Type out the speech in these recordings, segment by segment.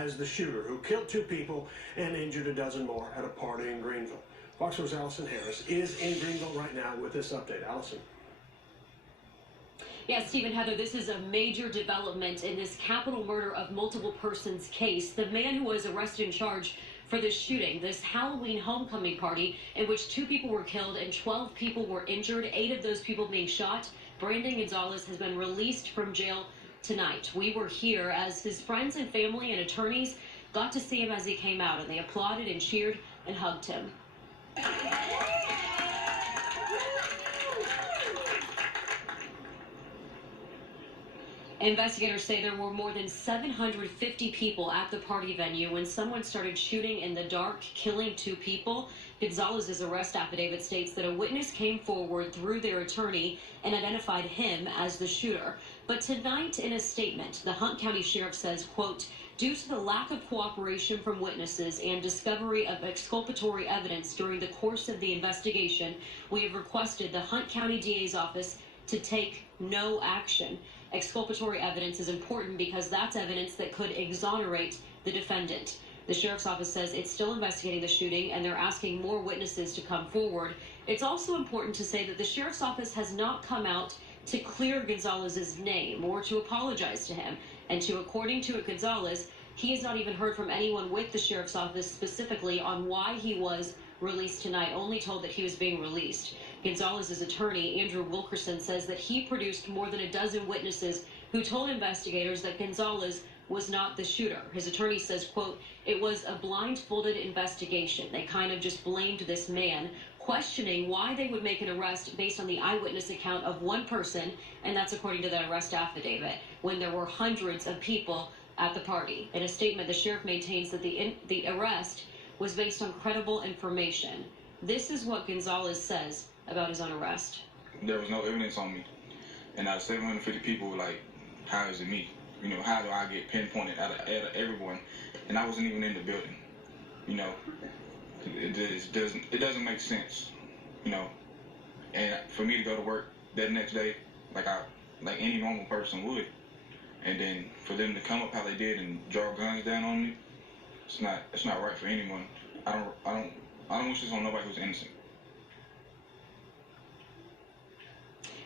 as the shooter who killed 2 people and injured a dozen more at a party in Greenville. Fox 4's Allison Harris is in Greenville right now with this update. Allison. Yes, Stephen, Heather, this is a major development in this capital murder of multiple persons case. The man who was arrested and charged for this shooting, this Halloween homecoming party in which 2 people were killed and 12 people were injured, 8 of those people being shot. Brandon Gonzalez has been released from jail tonight. We were here as his friends and family and attorneys got to see him as he came out, and they applauded and cheered and hugged him. Investigators say there were more than 750 people at the party venue when someone started shooting in the dark, killing 2 people. Gonzalez's arrest affidavit states that a witness came forward through their attorney and identified him as the shooter. But tonight, in a statement, the Hunt County Sheriff says, quote, due to the lack of cooperation from witnesses and discovery of exculpatory evidence during the course of the investigation, we have requested the Hunt County DA's office to take no action. Exculpatory evidence is important because that's evidence that could exonerate the defendant. The sheriff's office says it's still investigating the shooting and they're asking more witnesses to come forward. It's also important to say that the sheriff's office has not come out to clear Gonzalez's name or to apologize to him. And according to Gonzalez, he has not even heard from anyone with the sheriff's office specifically on why he was released tonight, only told that he was being released. Gonzalez's attorney, Andrew Wilkerson, says that he produced more than a dozen witnesses who told investigators that Gonzalez was not the shooter. His attorney says, quote, it was a blindfolded investigation. They kind of just blamed this man, questioning why they would make an arrest based on the eyewitness account of one person, and that's according to the arrest affidavit, when there were hundreds of people at the party. In a statement, the sheriff maintains that the arrest was based on credible information. This is what Gonzalez says about his own arrest. There was no evidence on me. And out of 750 people, like, how is it me? You know, how do I get pinpointed out of everyone? And I wasn't even in the building. You know, it doesn't make sense. You know, and for me to go to work that next day, like any normal person would, and then for them to come up how they did and draw guns down on me, it's not right for anyone. I don't wish this on nobody who's innocent.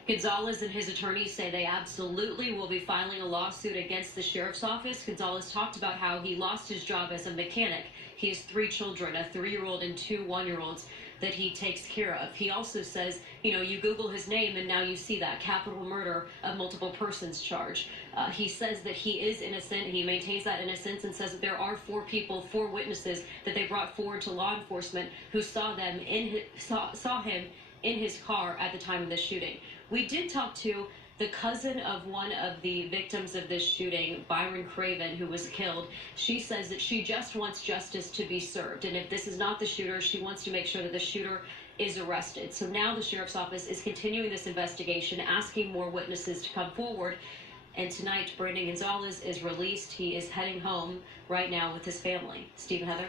Gonzalez and his attorneys say they absolutely will be filing a lawsuit against the sheriff's office. Gonzalez talked about how he lost his job as a mechanic. He has 3 children, a 3-year-old and 2 1-year-olds that he takes care of. He also says, you know, you Google his name and now you see that capital murder of multiple persons charge. He says that he is innocent. He maintains that innocence and says that there are 4 people, 4 witnesses that they brought forward to law enforcement who saw him in his car at the time of the shooting. We did talk to the cousin of one of the victims of this shooting, Byron Craven, who was killed. She says that she just wants justice to be served. And if this is not the shooter, she wants to make sure that the shooter is arrested. So now the sheriff's office is continuing this investigation, asking more witnesses to come forward. And tonight, Brandon Gonzalez is released. He is heading home right now with his family. Stephen, Heather.